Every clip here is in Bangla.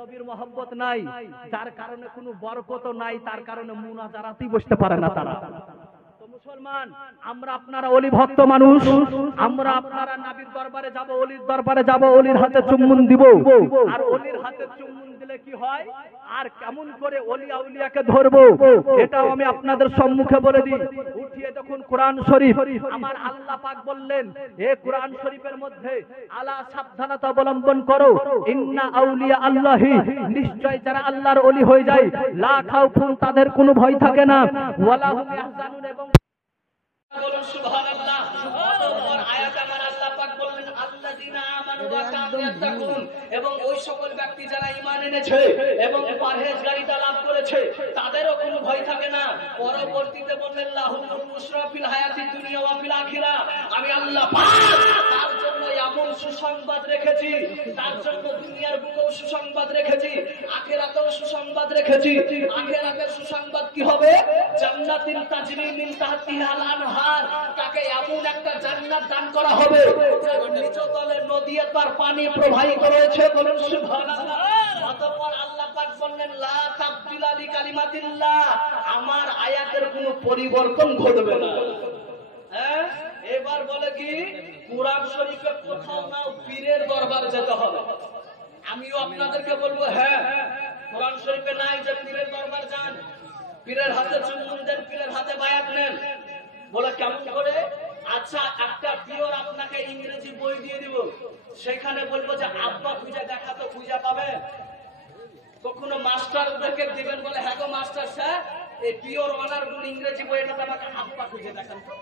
নবীর মহব্বত নাই, যার কারণে কোনো বরকত নাই, তার কারণে মুনাজারাতেই বসতে পারে না তারা। মুসলমান আমরা আপনারা ওলি ভক্ত মানুষ, আমরা আপনারা নবীর দরবারে যাব, ওলির দরবারে যাব, ওলির হাতে চুম্বন দিব। আর ওলির হাতে চুম্বন দিলে কি হয়, আর কেমন করে ওলি আউলিয়াকে ধরবো, এটাও আমি আপনাদের সম্মুখে বলে দিই। উঠিয়ে দেখুন কোরআন শরীফ, আমার আল্লাহ পাক বললেন এই কোরআন শরীফের মধ্যে, আলা সাবধানতা অবলম্বন করো, ইন্না আউলিয়া আল্লাহি, নিশ্চয় যারা আল্লাহর ওলি হয়ে যায়, লা খাউফুন, তাদের কোনো ভয় থাকে না, ওয়ালা হুম ইয়াহজানুন, এবং বলুন সুবহানাল্লাহ। অতঃপর আয়াতে আমার আল্লাহ পাক বললেন আল্লাযিনা আমানু ওয়া কানু ইয়াত্তাকুন, এবং ওই সকল ব্যক্তি যারা ঈমান এনেছে এবং পরহেজগারিতা লাভ করেছে তাদেরও কোনো ভয় থাকে না। পরবর্তীতে বললেন লাহুমুল বুশরা ফিল হায়াতিদ দুনিয়া ওয়া ফিল আখিরাহ, আমি আল্লাহ পাক তার জন্য এমন সুসংবাদ রেখেছি, তার জন্য দুনিয়ার বুকেও সুসংবাদ রেখেছি, আখিরাতেও সুসংবাদ রেখেছি। আখিরাতের সুসংবাদ কি হবে? জান্নাতিন তাজরি মিন তাহতিহাল আনহার, তাকে এমন একটা জান্নাত দান করা হবে যার নিচতলে নদী আর পানি প্রবাহিত রয়েছে। বলুন সুবহানাল্লাহ। অতঃপর আল্লাহ পাক বললেন লা তাবদিলা লিকালিমাতিল্লাহ, আমার আয়াতের কোনো পরিবর্তন ঘটবে না। হ্যাঁ, এবার বলে কি কোরআন শরীফে কোথাও না পীরের দরবারে যেতে হবে। আমিও আপনাদেরকে বলবো হ্যাঁ, কোরআন শরীফে নাই যে পীরের দরবার যান, পীরের হাতে চুম্বন দেন, পীরের হাতে বায়াত নেন। বলে কেমন করে? আচ্ছা, একটা পিওর আপনাকে ইংরেজি বই দিয়ে দিব, সেখানে বলবো যে আব্বা খুঁজে দেখা, তো খুঁজে পাবে। কখনো মাস্টারদেরকে দিবেন, বলে হ্যাঁ গো মাস্টার স্যার, এই পিওর অনার গুলো ইংরেজি বইটাতে আমাকে আব্বা খুঁজে দেখান তো।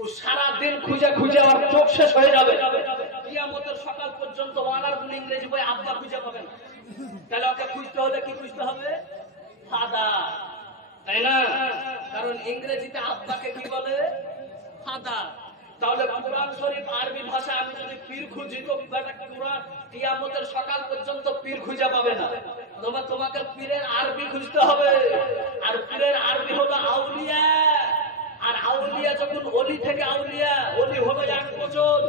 ও সারাদিন খুঁজে খুঁজে আর চোখ শেষ হয়ে যাবে, কিয়ামতের সকাল পর্যন্ত অনার গুলো ইংরেজি বই আব্বা খুঁজে পাবেন। তাহলে ওকে খুঁজতে হলে কি খুঁজতে হবে? ফাদার, তাই না? কারণ ইংরেজিতে আব্বাকে কি বলে? ফাদার। তাহলে কোরআন শরীফ আরবি ভাষা আমি যদি পীর খুঁজি, তো কোরআন কিয়ামতের সকাল পর্যন্ত পীর খুঁজে পাবে না। তোমাকে পীরের আরবি খুঁজতে হবে, আর পীরের আরবি হলো আউলিয়া। আর আউলিয়া যখন ওলি থেকে আউলিয়া, ওলি হলো এক বচন,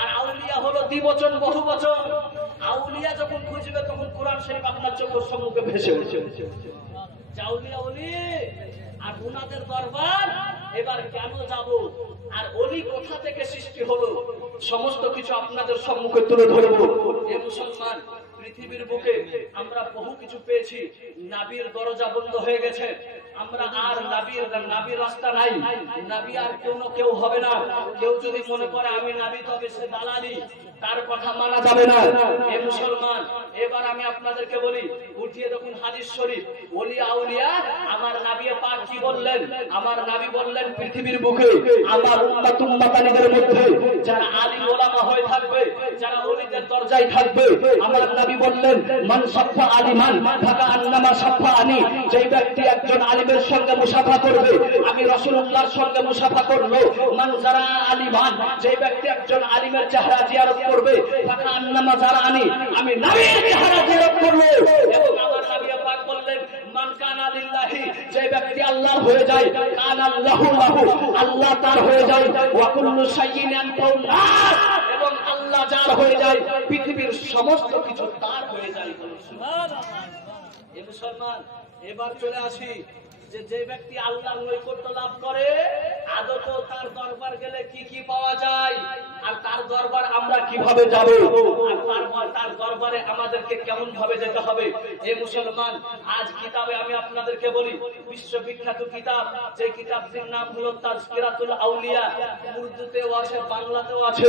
আর আউলিয়া হলো দ্বিবচন, বহু বচন। আউলিয়া যখন খুঁজবে তখন কোরআন শরীফ আপনার চোখের সম্মুখে ভেসে উঠছে। আউলিয়া ওলি আর উনাদের দরবার এবার কেন যাব, আর ওলি কোথা থেকে সৃষ্টি হলো, সমস্ত কিছু আপনাদের সম্মুখে তুলে ধরবো। এ মুসলমান, পৃথিবীর বুকে আমরা বহু কিছু পেয়েছি, নবীর দরজা বন্ধ হয়ে গেছে, আমরা আর নবীর রাস্তা নাই, নবী আর কেউ হবে না। কেউ যদি মনে করে আমি নবী, তবে সে দালালি, তার কথা মানা যাবে না। এ মুসলমান, এবার আমি আপনাদেরকে বলি, উঠিয়ে দেখুন হাদিস শরীফ, ওলি আউলিয়া আমার নবী পাক কি বললেন? আমার নবী বললেন পৃথিবীর বুকে আমার উম্মতের মধ্যে যারা আলিম ওলামা হয়ে থাকবে, যারা ওলিদের দরজায় থাকবে, আমার নবী বললেন মান সাফা আলিমান ফাকা আন্নামা সাফা আনি, যে ব্যক্তি একজন আলিমের সঙ্গে মুসাফা করবে, আমি রাসূলুল্লাহর সঙ্গে মুসাফা করলো। মান যারা আলিমান, যে ব্যক্তি একজন আলিমের চেহারা জিয়ারত করবে, ফাকা আন্নামা যারা আনি, আমি নবীর চেহারা জিয়ারত করব। এবং আমার নবী পাক বললেন মান কানা লিল্লাহি, যে ব্যক্তি আল্লাহর হয়ে যায়, কানা আল্লাহু লাহু, আল্লাহ তার হয়ে যায়, ওয়া কুল্লু শাইইন আনফাউল্লাহ, এবং আল্লাহ যার হয়ে যায়, পৃথিবীর সমস্ত কিছু তার হয়ে যায়। সুবহানাল্লাহ। এ মুসলমান, এবার চলে আসি যে ব্যক্তি আল্লাহর নৈকট্য লাভ করে, আদত তার দরবার গেলে কি কি পাওয়া যায়, আর তার দরবার আমরা কিভাবে যাব, আর তার দরবারে আমাদেরকে কেমন ভাবে যেতে হবে। এই মুসলমান, আজ কিতাবে আমি আপনাদেরকে বলি, বিশ্ববিখ্যাত কিতাব, যে কিতাবটির নাম হলো তাজকিরাতুল আউলিয়া, উর্দুতেও আছে, বাংলাতেও আছে,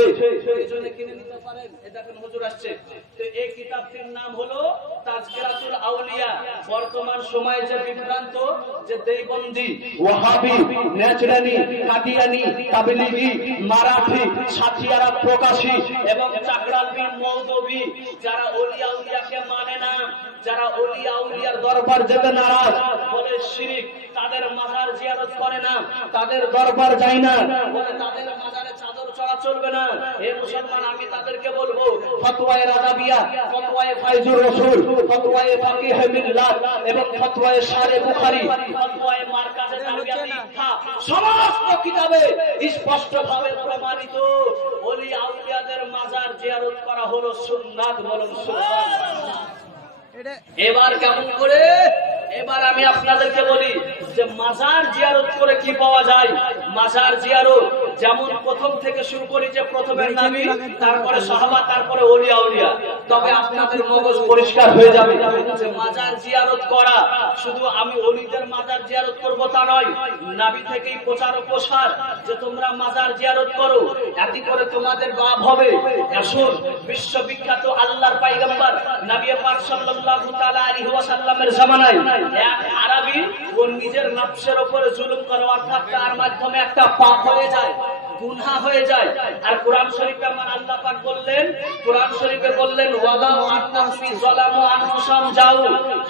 এইজন্য কিনে নিতে পারেন। এই দেখেন হুজুর আসছে। তো এই কিতাবটির নাম হলো তাজকিরাতুল আউলিয়া। বর্তমান সময়ে যে বিভ্রান্ত, যে দেওবন্দি, ওয়াহাবি, নেচরানি, কাদিয়ানি, তাবলিগি, মারাঠি, সাথিয়ারা, প্রকাশী এবং চাকরালবি, মওদবি, যারা ওলি আউলিয়াকে মানে না, যারা ওলি আউলিয়ার দরবার যেতে নারাজ, বলে শিরক, তাদের মাজার জিয়ারত করে না, তাদের দরবার যায় না, বলে তাদের মাজারে চাদর চড়া চলবে না। হে মুসলমান, আমি তাদেরকে বলবো ফতোয়ায়ে রাজাবিয়া, ফতোয়ায়ে ফায়জুর রাসূল, ফতোয়ায়ে ফাকিহে মিল্লাত এবং ফতোয়ায়ে শারে বুখারী, ফতোয়ায়ে মারকাজে তারবিয়াত ইফতা, সমস্ত কিতাবে স্পষ্টভাবে প্রমাণিত ওলি আউলিয়াদের মাজার জিয়ারত করা হলো সুন্নাত। বলুন সুবহানাল্লাহ। এবার কেমন করে? এবার আমি আপনাদেরকে বলি যে মাজার জিয়ারত করে কি পাওয়া যায়। মাজার জিয়ারত যেমন প্রথম থেকে শুরু করি, যে প্রথমে নবী, তারপরে সাহাবা, তারপরে ওলিয়া উলিয়া, তবে আপনাদের মগজ পরিষ্কার হয়ে যাবে যে মাজার জিয়ারত করা শুধু আমি ওলিদের মাজার জিয়ারত করব তা নয়। নবী থেকেই প্রচার ও প্রসার যে তোমরা মাজার জিয়ারত করো, এতে করে তোমাদের লাভ হবে। আসুন, বিশ্ববিখ্যাত আল্লাহর পয়গম্বর নবী পাক সাল্লাল্লাহু তাআলা আলাইহি ওয়াসাল্লামের জামানায় এক আরবি ও নিজের নফসের উপরে জুলুম করে, অর্থাৎ তার মাধ্যমে একটা পাপ হয়ে যায়, গুনাহ হয়ে যায়। আর কোরআন শরীফে আমার আল্লাহ পাক বললেন, কোরআন শরীফে বললেন ওয়ালাউ আন্নাফি যালামু আনফুসাহুম যাও,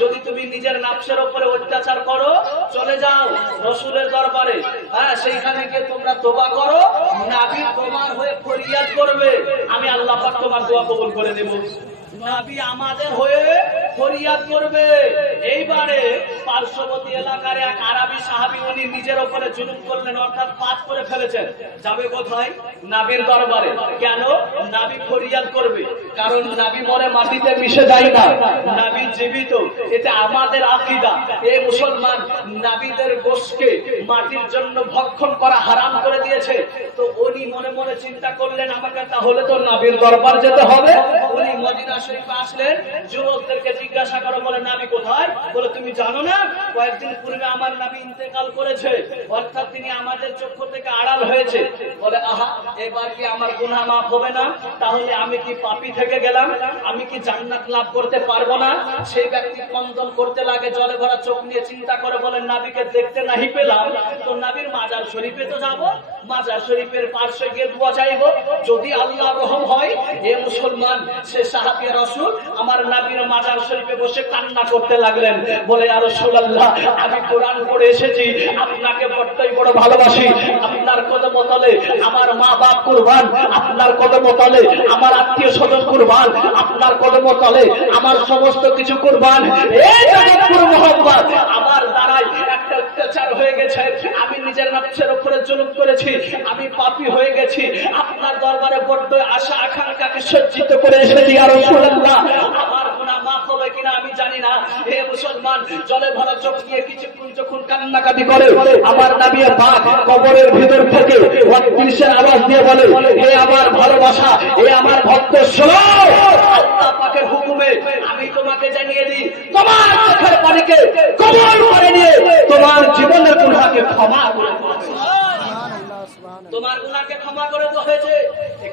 যদি তুমি নিজের নফসের উপরে অত্যাচার করো চলে যাও রাসূলের দরবারে, হ্যাঁ সেইখানে গিয়ে তোমরা তওবা করো, নবী তোমার হয়ে ফরিয়াদ করবে, আমি আল্লাহ পাক তোমার দোয়া কবুল করে দেব। নবী আমাদের হয়ে ফরিয়াদ করবে। এইবারে পার্শ্ববর্তী এলাকার এক আরবি সাহাবী, উনি নিজের উপরে জুলুম করলেন, অর্থাৎ পাপ করে ফেলেছেন। যাবে কোথায়? নবীর দরবারে। কেন? নবী ফরিয়াদ করবে, কারণ নবী মরে মাটিতে মিশে যায় না, নবী জীবিত। এটা আমাদের আকীদা। এই মুসলমান নবীদের গোশকে মাটির জন্য ভক্ষণ করা হারাম করে দিয়েছে। তো উনি মনে মনে চিন্তা করলেন আমাকে তাহলে তো নবীর দরবার যেতে হবে। উনি মদিনা শরীফে আসলেন, যুবকদেরকে জিজ্ঞাসা করো, বলে নবী কোথায়? বলে তুমি জানো না কয়েকদিন পূর্বে আমার নবী ইন্তেকাল করেছে, অর্থাৎ তিনি আমাদের চক্ষু থেকে আড়াল হয়েছে। বলে আহা, এবার কি আমার গুনাহ মাফ হবে না? তাহলে আমি কি পাপী থেকে গেলাম? আমি কি জান্নাত লাভ করতে পারবো না? সেই ব্যক্তি কন্দন করতে লাগে, জলে ভরা চোখ নিয়ে চিন্তা করে, বলে নবীকে দেখতে নাহি পেলাম, তো নবীর মাজার শরীফে তো যাব, মাজার শরীফের পাশে গিয়ে দোয়া চাইবো, যদি আল্লাহ রহম হয়। এ মুসলমান, সে সাহাবী রাসূল আমার নবীর মাজার শরীফে বসে কান্না করতে লাগলেন, বলে ইয়া রাসূলুল্লাহ, আমি কোরআন পড়ে এসেছি, আপনাকে বড়ই বড় ভালোবাসি, আপনার কদম তলে আমার মা বাপ কুরবান, আপনার কদম তলে আমার আত্মীয় স্বজন কুরবান, আপনার কদম তলে আমার সমস্ত কিছু কুরবান। এই জগৎপুর মোহাম্মদ আমার দ্বারাই একটা অত্যাচার হয়ে গেছে, আমি নিজের নফসের উপরে জুলুম করেছি, আমি পাপী হয়ে গেছি, আপনার দরবারে বড্ড আশা আকাঙ্ক্ষাকে সজ্জিত করে এসেছি ইয়া রাসূলুল্লাহ, আমার গুনাহ মাফ হবে কিনা আমি জানি না। হে মুসলমান, জলে ভরা চোখ নিয়ে কিছুক্ষণ যখন কান্নাকাটি করে, আমার নবী পাক কবরের ভিতর থেকে ওয়াক্তিসের আওয়াজ দিয়ে বলে, হে আমার ভালোবাসা, হে আমার ভক্ত, শোনো, আল্লাহ পাকের হুকুমে আমি তোমাকে জানিয়ে দিই, তোমার চোখের পানিকে কবর করে নিয়ে তোমার জীবনের গুনাহকে ক্ষমা করে, তোমার গুনাহকে ক্ষমা করে দেওয়া হয়েছে।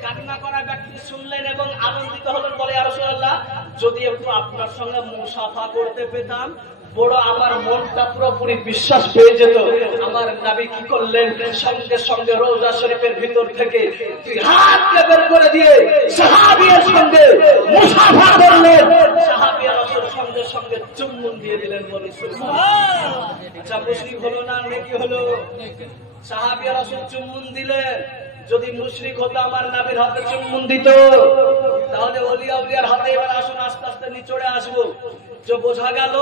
কান্না করা ব্যক্তি শুনলেন এবং আনন্দিত হলেন, বলে ইয়া রাসূলুল্লাহ, যদি একটু আপনার সঙ্গে মুসাফা করতে পেতাম, বড় আমার মনটা পুরোপুরি বিশ্বাস পেয়ে যেত। আমার নবী কি করলেন? সঙ্গে সঙ্গে রওজা শরীফের ভিতর থেকে দুই হাতকে বের করে দিয়ে সাহাবীর সঙ্গে মুসাফা করলেন, সাহাবী রাসূল সঙ্গে সঙ্গে চুম্বন দিয়ে দিলেন। বলে সুবহানাল্লাহ। আচ্ছা, মুশরিক হলো না নেকি হলো? সাহাবী রাসূল চুম্বন দিলেন। যদি মুশরিক হতো আমার নবীর হাতে চুম্বন দিত, তাহলে ওলিয়া উলিয়ার হাতে এবার আসুন আস্তে আস্তে নিচড়ে আসবো। যে বোঝা গেল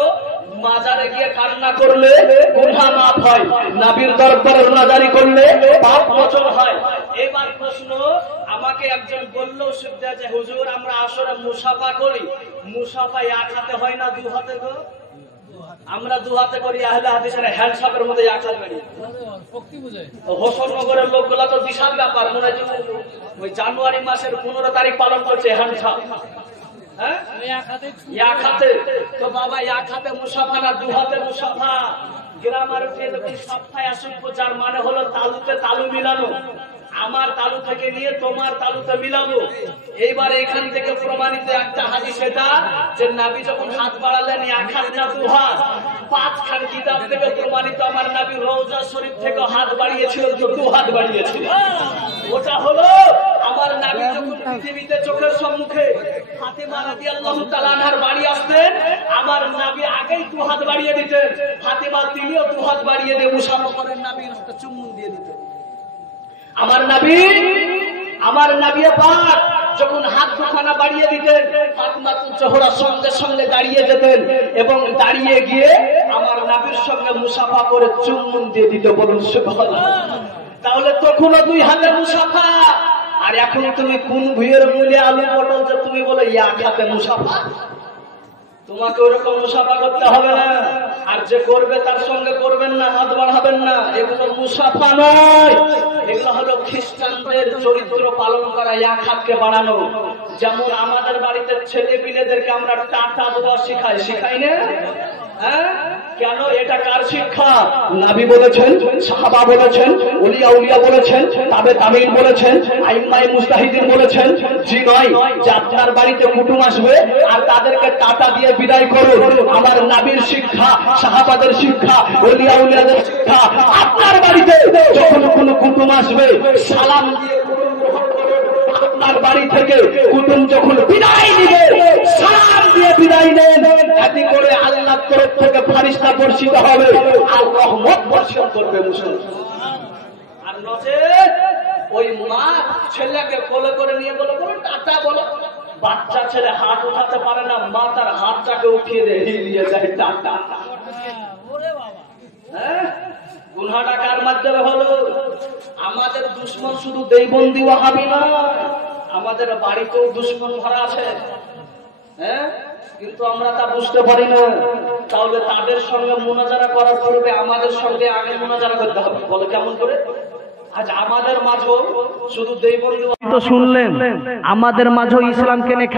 মাজারে গিয়ে কান্না করলে গুনাহ মাফ হয়, নবীর দরবারে রোনাজারি করলে পাপ মোচন হয়। এবার প্রশ্ন, আমাকে একজন বলল সুবিধা যে হুজুর আমরা আসরে মুসাফা করি, মুসাফা এক হাতে হয় না দু হাতে গো? আমরা দু হাতে করি, আহলে হাদিসের হ্যান্ডশপের মধ্যে এক হাতে করি। হোসেননগরের লোকগুলা তো বিশাল ব্যাপার, মনে হয় ওই জানুয়ারি মাসের 15 তারিখ পালন করছে হ্যান্ডশপ। হ্যাঁ, এক হাতে তো বাবা, এক হাতে মুসাফা না দু হাতে মুসাফা? গ্রামার সপ্তাহে আসুন, যার মানে হলো তালুতে তালু মিলানো, আমার তালু থেকে নিয়ে তোমার তালুতে মিলাবো। এইবার এখান থেকে প্রমাণিত একটা হাদিস এটা, যে নবী যখন হাত বাড়ালেন এক হাত না দু হাত, 5 খান কিতাব থেকে প্রমাণিত আমার নবী রওজা শরীফ থেকে হাত বাড়িয়েছিলেন তো 2 হাত বাড়িয়েছিলেন। ওটা হলো আমার নবী যখন পৃথিবীতে চোখের সম্মুখে ফাতেমা রাদিয়াল্লাহু তাআলা আনহার বাড়ি আসতেন, আমার নবী আগেই 2 হাত বাড়িয়ে দিতেন, ফাতেমা তিনিও 2 হাত বাড়িয়ে দিয়ে মুসাফা করে নবীর হাতে চুম্বন দিয়ে দিতেন। আমার নবী পাক যখন হাত দুখানা বাড়িয়ে দিতেন, ফাতেমাতুল জোহরা সঙ্গে সঙ্গে দাঁড়িয়ে যেতেন এবং দাঁড়িয়ে গিয়ে আমার নবীর সঙ্গে মুসাফা করে চুম্বন দিয়ে দিত। বলুন সুবহানাল্লাহ। তাহলে তখনও 2 হাতে মুসাফা, আর এখন তুমি কোন ভুঁইয়ের মূলে আলু পটল যে তুমি বলে এক হাতে মুসাফা? তোমাকে ওরকম মুসাফা করতে হবে না, আর যে করবে তার সঙ্গে করবেন না, হাত বাড়াবেন না, এগুলো মুসাফা নয়, এগুলো হলো খ্রিস্টানদের চরিত্র পালন করা, এক হাতকে বাড়ানো। যেমন আমাদের বাড়িতে ছেলে পিলেদেরকে আমরা টাটা দেওয়া শিখাই না? হ্যাঁ, কেন? এটা কার শিক্ষা? নবী বলেছেন, সাহাবা বলেছেন, ওলিয়া উলিয়া বলেছেন, তাবে তাবিঈন বলেছেন, আইম্মায়ে মুজতাহিদিন বলেছেন। জি নয় যে আপনার বাড়িতে কুটুম আসবে আর তাদেরকে টাটা দিয়ে বিদায় করুন। আমার নবীর শিক্ষা, সাহাবাদের শিক্ষা, ওলিয়া উলিয়াদের শিক্ষা, আপনার বাড়িতে যখন কোনো কুটুম আসবে সালাম দিয়ে কুটুম গ্রহণ করুন। আপনার বাড়ি থেকে কুটুম যখন বিদায় নিবে সালাম দিয়ে বিদায় নেন, এতে করে আল্লাহর তরফ থেকে ফেরেশতা বর্ষিত হবে আর রহমত বর্ষণ করবে মুসলমান। আর নচেত ওই মা ছেলেকে কোলে করে নিয়ে বলে টাটা বলো, বাচ্চা ছেলে হাত উঠাতে পারে না, মা তার হাতটাকে উঠিয়ে দেয়, হিলিয়ে যায় টাটা। হ্যাঁ, গুনাহটা কার মাধ্যমে হলো? আমাদের দুশমন শুধু দেওবন্দি ওয়াহাবি নয়, আমাদের বাড়িতেও দুশমন ভরা আছে। হ্যাঁ, কিন্তু আমরা তা বুঝতে পারি না। তাহলে তাদের সঙ্গে মুনাজারা করার পূর্বে আমাদের সঙ্গে আগে মুনাজারা করতে হবে। বলে কেমন করে? আজ আমাদের মাঝেও শুধু দেওবন্দি তো শুনলেন, আমাদের মাঝেও ইসলামকে নিয়ে